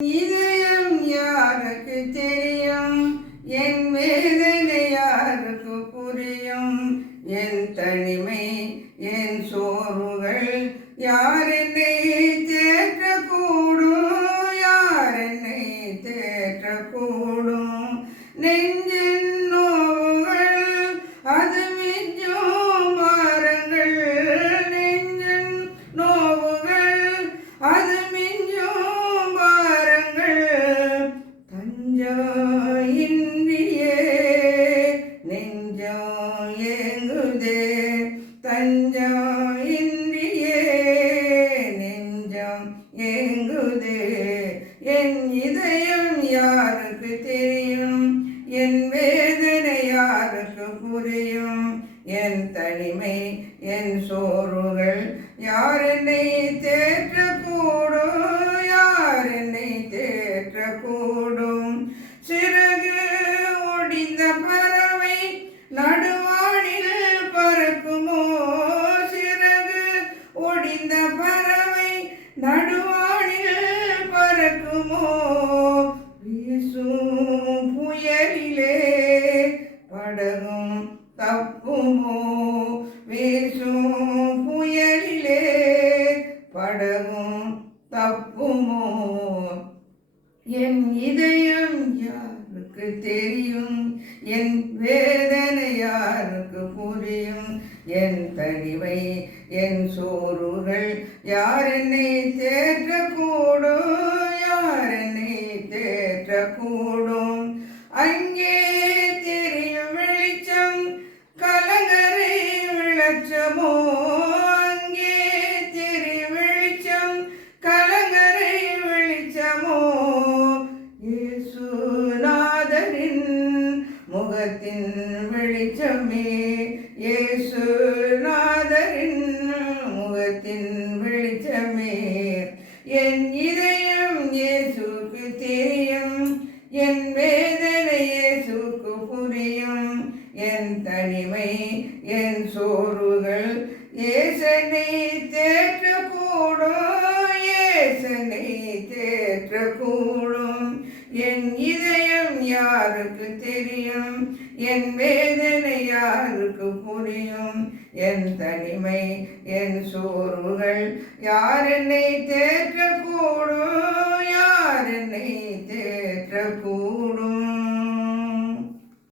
இதயம் யாருக்கு தெரியும்? என் வேதனை யாருக்கு புரியும்? என் தனிமை, என் சோர்வுகள் யார் என்னை தேற்றக்கூடும்? யார் என்னை தேற்றக்கூடும்? நெஞ்சின் நோவுகள் அது மிஞ்சும் பாரங்கள். நெஞ்சின் நோவுகள் அது மிஞ்சும் பாரங்கள். தஞ்சம் இன்றியே நெஞ்சம் ஏங்குதே. தஞ்சம் இன்றியே நெஞ்சம் ஏங்குதே. என் இதயம் யாருக்கு தெரியும்? என் வேதனை யாருக்கு புரியும்? என் தனிமை, என் சோர்வுகள் யார் என்னை தேற்றக்கூடும்? யார் என்னை தேற்றக்கூடும்? சிறகு ஒடிந்த பறவை நடுவானில் பறக்குமோ? சிறகு ஒடிந்த பறவை நடுவானில் பறக்குமோ? வீசும் புயலிலே படகும் தப்புமோ? வீசும் புயலிலே படகும் தப்புமோ? என் இதயம் யாருக்கு தெரியும்? என் வேதனை யாருக்கு புரியும்? என் தனிமை, என் சோர்வுகள் யார் என்னை தேற்றக்கூடும்? யார் என்னை தேற்றக்கூடும்? அங்கே தெரியும் வெளிச்சம் கலங்கரை விளச்சமோ? அங்கே தெரியும் வெளிச்சம் கலங்கரை வெளிச்சமோ? இயேசுநாதரின் முகத்தின் வெளிச்சமே. இயேசுநாதரின் முகத்தின் வெளிச்சமே. என் இதயம் இயேசுக்கு தெரியும். என் வேதனை இயேசுக்கு புரியும். என் தனிமை, என் சோர்வுகள் இயேசனை தேற்றக்கூடும். இயேசனை தேற்றக்கூடும். என் இதயம் யாருக்கு தெரியும்? என் வேதனை யாருக்கு புரியும்? என் தனிமை, என் சோர்வுகள் யார் என்னை தேற்றக்கூடும்? யார் என்னை தேற்றக்கூடும்?